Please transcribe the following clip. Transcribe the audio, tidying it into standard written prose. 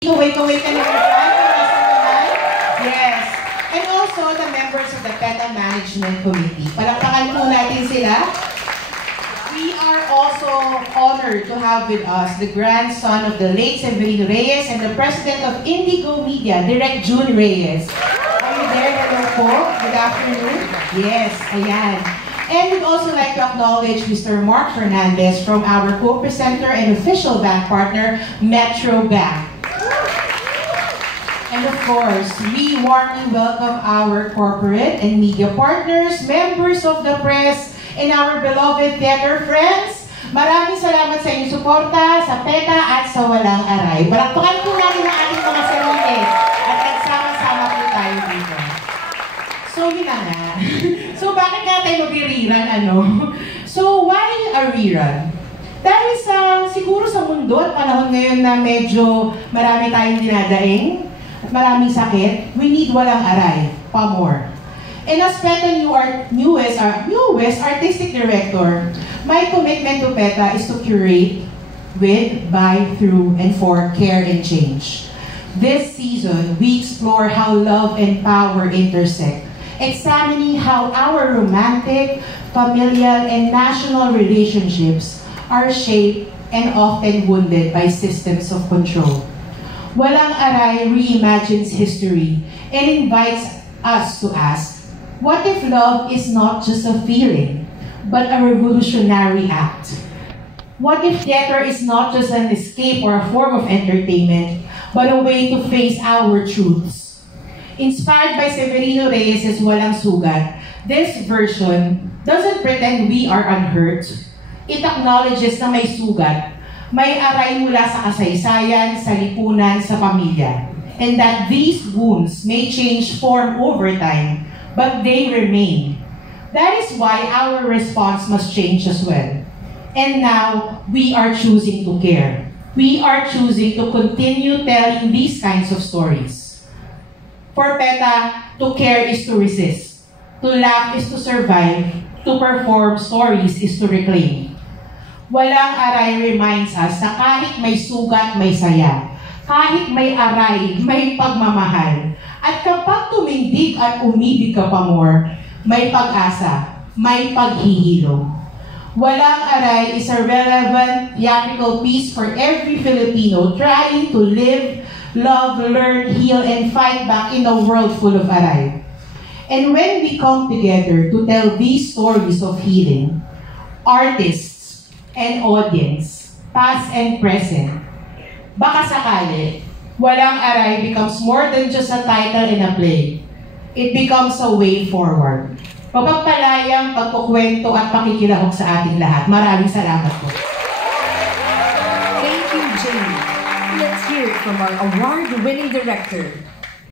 Kaway-kaway ka na tonight? Yes. And also the members of the PETA Management Committee. Palakpakan po natin sila. We are also honored to have with us the grandson of the late Severino Reyes and the president of Indigo Media, Direk June Reyes. Are you there? Hello po. Good afternoon. Yes, ayan. And we'd also like to acknowledge Mr. Mark Fernandez from our co-presenter and official bank partner, Metro Bank. And of course, we warmly welcome our corporate and media partners, members of the press, and our beloved theater friends. Maraming salamat sa inyong suporta, sa PETA at sa Walang Aray. Balakpakan po natin ang ating mga sarili at nagsama-sama po tayo dito. So, yun na nga. So, bakit nga tayo mag-rerun, ano? So, why a rerun? Dahil siguro sa mundo at panahon ngayon na medyo marami tayong dinadaing, at maraming sakit, we need Walang Aray, pa more. And as PETA newest artistic director, my commitment to PETA is to curate with, by, through, and for care and change. This season, we explore how love and power intersect, examining how our romantic, familial, and national relationships are shaped and often wounded by systems of control. Walang Aray reimagines history and invites us to ask, what if love is not just a feeling, but a revolutionary act? What if theater is not just an escape or a form of entertainment, but a way to face our truths? Inspired by Severino Reyes' Walang Sugat, this version doesn't pretend we are unhurt. It acknowledges na may sugat, may aray mula sa kasaysayan, sa lipunan, sa pamilya, and that these wounds may change form over time, but they remain. That is why our response must change as well. And now, we are choosing to care. We are choosing to continue telling these kinds of stories. For PETA, to care is to resist. To laugh is to survive. To perform stories is to reclaim. Walang Aray reminds us na kahit may sugat, may saya. Kahit may aray, may pagmamahal. At kapag tumindig at umibig ka pa more, may pag-asa, may paghihilom. Walang Aray is a relevant theatrical piece for every Filipino trying to live, love, learn, heal, and fight back in a world full of aray. And when we come together to tell these stories of healing, artists and audience, past and present, baka sakali, Walang Aray becomes more than just a title in a play. It becomes a way forward. Mapagpalayang pagkukwento at pakikilahok sa ating lahat. Maraming salamat po. Thank you, Jamie. Let's hear it from our award-winning director,